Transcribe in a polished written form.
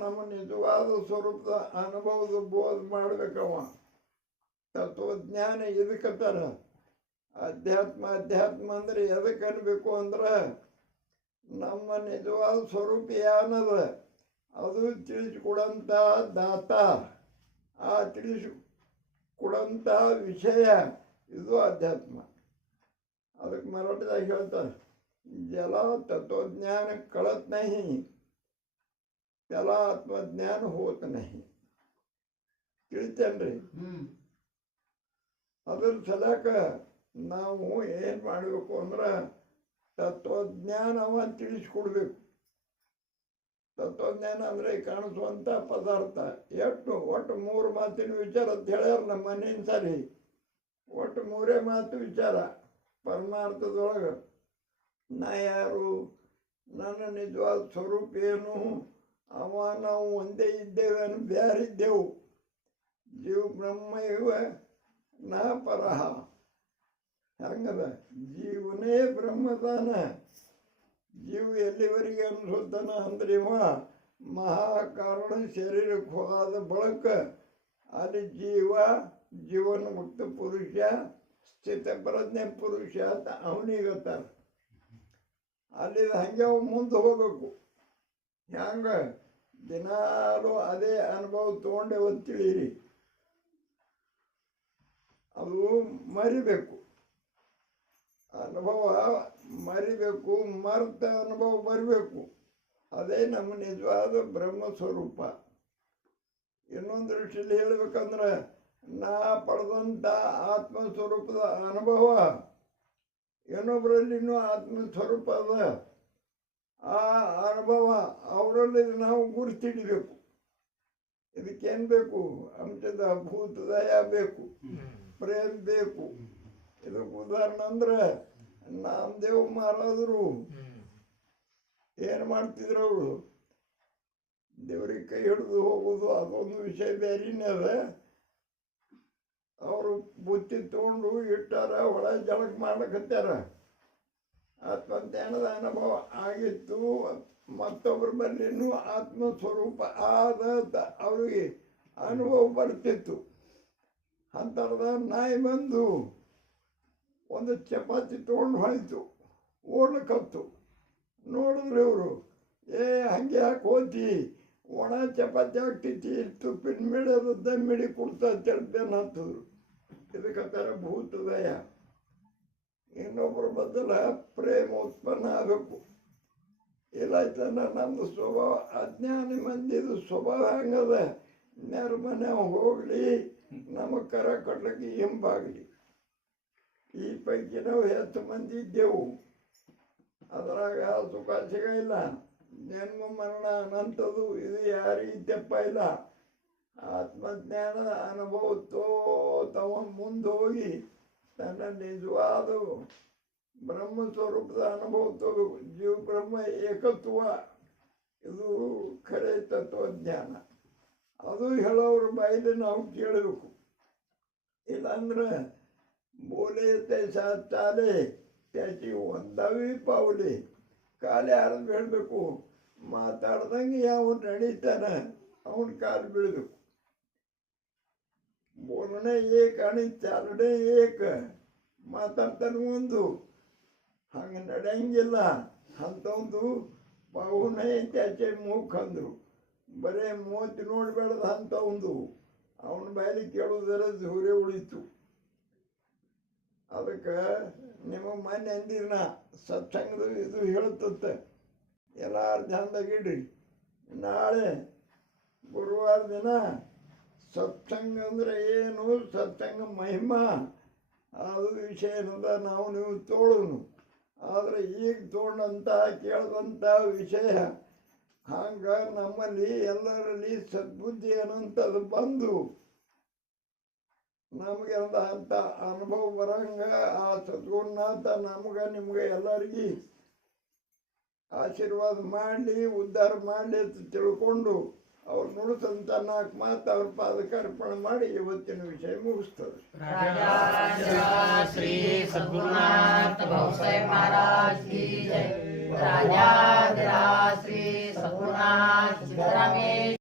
ನಮ್ಮ ನಿಜವಾದ ಸ್ವರೂಪದ ಅನುಭವದ ಬೋಧ ಮಾಡ್ಬೇಕವ. ತತ್ವಜ್ಞಾನ ಎದಕ್ಕತ್ತಾರ? ಅಧ್ಯಾತ್ಮ ಅಂದ್ರೆ ಎದಕ್ಕೆ ಅನ್ಬೇಕು ಅಂದ್ರೆ ನಮ್ಮ ನಿಜವಾದ ಸ್ವರೂಪ ಏನದ ಅದು ತಿಳಿಸಿಕೊಡಂಥ ದಾತ, ಆ ತಿಳಿಸಿಕೊಡಂಥ ವಿಷಯ ಇದು ಅಧ್ಯಾತ್ಮ. ಅದಕ್ಕೆ ಮರಾಠಿದಾಗ ಹೇಳ್ತಾರೆ, ಜಲ ತತ್ವಜ್ಞಾನ ಕಳತ್ ನಹಿ, ಜಲ ಆತ್ಮಜ್ಞಾನ ಹೋತ್ ನಹಿ. ತಿಳಿತೇನ್ರಿ? ಅದ್ರ ಸಲಕ ನಾವು ಏನು ಮಾಡಬೇಕು ಅಂದ್ರೆ ತತ್ವಜ್ಞಾನವ ತಿಳಿಸ್ಕೊಡ್ಬೇಕು. ತತ್ವಜ್ಞಾನ ಅಂದರೆ ಕಾಣಿಸುವಂಥ ಪದಾರ್ಥ ಒಟ್ಟು 3 ಮಾತಿನ ವಿಚಾರ ಅಂತ ಹೇಳ್ಯಾರ ನಮ್ಮ ಮನೆಯಿಂದ ಸರಿ. ಒಟ್ಟು 3 ಮಾತು ವಿಚಾರ ಪರಮಾರ್ಥದೊಳಗೆ. ನಾ ಯಾರು, ನನ್ನ ನಿಜವಾದ ಸ್ವರೂಪ ಏನು, ನಾವು ಒಂದೇ ಇದ್ದೇವೆ ಅನ್ನೋ ಬ್ಯಾರಿದ್ದೆವು. ಜೀವ ಬ್ರಹ್ಮ ಇವ ನಾ ಪರಹ. ಹಂಗದ, ಜೀವನೇ ಬ್ರಹ್ಮದಾನ. ಜೀವ ಎಲ್ಲಿವರೆಗೆ ಅನ್ಸುತ್ತಾನ ಅಂದ್ರೆ ಇವ ಮಹಾಕಾರಣ ಶರೀರಕ್ಕೆ ಹೋದ ಬಳಕ ಅಲ್ಲಿ ಜೀವನ ಮುಕ್ತ ಪುರುಷ, ಸ್ಥಿತಪ್ರಜ್ಞೆ ಪುರುಷ ಅಂತ ಅವನಿಗತ್ತಾರ. ಅಲ್ಲಿ ಹಂಗೆ ಅವ ಮುಂದೆ ಹೋಗ್ಬೇಕು. ಹ್ಯಾಂಗ ದಿನಾಲು ಅದೇ ಅನುಭವ ತೊಗೊಂಡೆ ತಿಳಿಯಿರಿ. ಅದು ಮರಿಬೇಕು, ಅನುಭವ ಮರಿಬೇಕು, ಮರ್ತ ಅನುಭವ ಬರಬೇಕು. ಅದೇ ನಮ್ಮ ನಿಜವಾದ ಬ್ರಹ್ಮ ಸ್ವರೂಪ. ಇನ್ನೊಂದು ದೃಷ್ಟಿಯಲ್ಲಿ ಹೇಳ್ಬೇಕಂದ್ರೆ ನಾ ಪಡೆದಂಥ ಆತ್ಮಸ್ವರೂಪದ ಅನುಭವ ಇನ್ನೊಬ್ಬರಲ್ಲಿನೂ ಆತ್ಮಸ್ವರೂಪ ಅದ. ಆ ಅನುಭವ ಅವರಲ್ಲಿ ನಾವು ಗುರುತಿಡಬೇಕು. ಇದಕ್ಕೇನು ಬೇಕು? ಅಂಶದ ಭೂತದಯ ಬೇಕು, ಪ್ರೇಮ ಬೇಕು. ಇದಕ್ಕೆ ಉದಾಹರಣೆ ಅಂದ್ರೆ ನಾಮದೇವ್ ಮಹಾರಾಜರು ಏನು ಮಾಡ್ತಿದ್ರು, ಅವರು ದೇವ್ರಿಗೆ ಕೈ ಹಿಡಿದು ಹೋಗೋದು ಅದೊಂದು ವಿಷಯ ಬೇರೆನೇ ಅದ. ಅವರು ಬುತ್ತಿ ತೊಗೊಂಡು ಇಟ್ಟಾರ, ಒಳಗೆ ಜಳಕ ಮಾಡ್ಲಕತ್ಯಾರ. ಆತ್ಮಜ್ಞಾನದ ಅನುಭವ ಆಗಿತ್ತು. ಮತ್ತೊಬ್ಬರ ಬಲ್ಲಿನೂ ಆತ್ಮಸ್ವರೂಪ ಆದ ಅವ್ರಿಗೆ ಅನುಭವ ಬರ್ತಿತ್ತು. ಅಂತರ್ದ ನಾಯಿ ಬಂದು ಒಂದು ಚಪಾತಿ ತೊಗೊಂಡು ಹೋಯ್ತು, ಓಡ್ಲಕತ್ತು. ನೋಡಿದ್ರು ಇವರು, ಹಂಗೆ ಯಾಕೆ ಹೋತಿ, ಒಣ ಚಪಾತಿ ಆಗ್ತೈತಿ, ತುಪ್ಪಿನ ಮೇಲೆ ಅದು ದಮ್ಮಿಡಿ ಕೊಡ್ತಾ ಬೆನ್ನು ಹತ್ತಿದ್ರು. ಇದಕ್ಕತ್ತಾರ ಭೂತದಯ. ಇನ್ನೊಬ್ಬರ ಬದಲ ಪ್ರೇಮ ಉತ್ಪನ್ನ ಆಗಬೇಕು. ಇಲ್ಲಾಯ್ತಂದ್ರೆ ನಮ್ಮದು ಸ್ವಭಾವ, ಅಜ್ಞಾನಿ ಮಂದಿದು ಸ್ವಭಾವ ಹಂಗದ. ನೆರಮನೆ ಹೋಗಲಿ, ನಮಗೆ ಕರ ಕಟ್ಲಿಕ್ಕೆ ಹಿಂಬಾಗಲಿ. ಈ ಪೈಕಿ ನಾವು ಹೆಚ್ಚು ಮಂದಿ ಇದ್ದೆವು. ಅದರಾಗ ಸುಖ ಸಿಗಲ್ಲ. ಜನ್ಮ ಮರಣ ಅನಂತದು, ಇದು ಯಾರಿಗೆ ತೆಪ್ಪ ಇಲ್ಲ. ಆತ್ಮಜ್ಞಾನದ ಅನುಭವ ತಗೊಂಡು ಮುಂದೆ ಹೋಗಿ ತನ್ನ ನಿಜವಾದ ಬ್ರಹ್ಮ ಸ್ವರೂಪದ ಅನುಭವ ತಗೋಬೇಕು. ಜೀವ ಬ್ರಹ್ಮ ಏಕತ್ವ, ಇದು ಖರೆ ತತ್ವಜ್ಞಾನ. ಅದು ಹೇಳೋರ ಬಾಯಲ್ಲಿ ನಾವು ಕೇಳಬೇಕು. ಇಲ್ಲಾಂದ್ರೆ ಬೋಲೆ ತೈಸಾ ಚಾಲೆ त्याची ಒಂದವಿ ಪಾವಲಿ. ಕಾಲು ಯಾರು ಬೀಳಬೇಕು, ಮಾತಾಡ್ದಂಗೆ ಅವನು ನಡೀತಾನೆ, ಅವನ ಕಾಲು ಬೀಳಬೇಕು. ಬೋಲನೆ ಏಕ आणि ಚಾಲನೆ ಏಕ. ಮಾತಾಡ್ತಾನೆ ಒಂದು, ಹಂಗೆ ನಡೆಯಂಗಿಲ್ಲ. ಅಂಥದ್ದು ಪಾವುನೇ त्याचे ಮೂಕ್ ಅಂದರು. ಬರೇ ಮೂತಿ ನೋಡಬೇಡದ ಅಂಥವಂದು. ಅವನ ಬಾಯಲ್ಲಿ ಕೇಳೋದರ ಧೂರೆ ಉಳಿತು. ಅದಕ್ಕೆ ನಿಮ್ಮ ಮನೆ ಅಂದಿನ ಸತ್ಸಂಗದ ಇದು ಹೇಳುತ್ತೆ, ಎಲ್ಲಾರು ಧ್ಯಾನದಾಗಿಡ್ರಿ. ನಾಳೆ ಗುರುವಾರ ದಿನ ಸತ್ಸಂಗ ಅಂದರೆ ಏನು, ಸತ್ಸಂಗ ಮಹಿಮಾ ಅದು ವಿಷಯ ಏನದ ನಾವು ನೀವು ತೋಳನು. ಆದರೆ ಈಗ ತೊಗೊಂಡಂಥ ಕೇಳಿದಂಥ ವಿಷಯ ಹಂಗೆ ನಮ್ಮಲ್ಲಿ ಎಲ್ಲರಲ್ಲಿ ಸದ್ಬುದ್ಧಿ ಅನ್ನೋಂಥದ್ದು ಬಂದು ನಮಗೆ ಅಂಥ ಅನುಭವ ಬರಂಗ ಆ ಸದ್ಗುರುನಾಥ ನಮ್ಗೆ ನಿಮ್ಗೆ ಎಲ್ಲರಿಗೂ ಆಶೀರ್ವಾದ ಮಾಡಲಿ, ಉದ್ಧಾರ ಮಾಡಲಿ ಅಂತ ತಿಳ್ಕೊಂಡು ಅವ್ರು ನುಡಿಸಂತ 4 ಮಾತು ಅವ್ರ ಪಾದಕ್ಕೆ ಅರ್ಪಣೆ ಮಾಡಿ ಇವತ್ತಿನ ವಿಷಯ ಮುಗಿಸ್ತದೆ. ಶ್ರೀ ಸದ್ಗುರುನಾಥ ಭಾವಸಾಹೇಬ್ ಮಹಾರಾಜ್ ಕಿ ಜೈ. राजाधिराज श्री सद्गुरुनाथ सिद्धरामेश्वर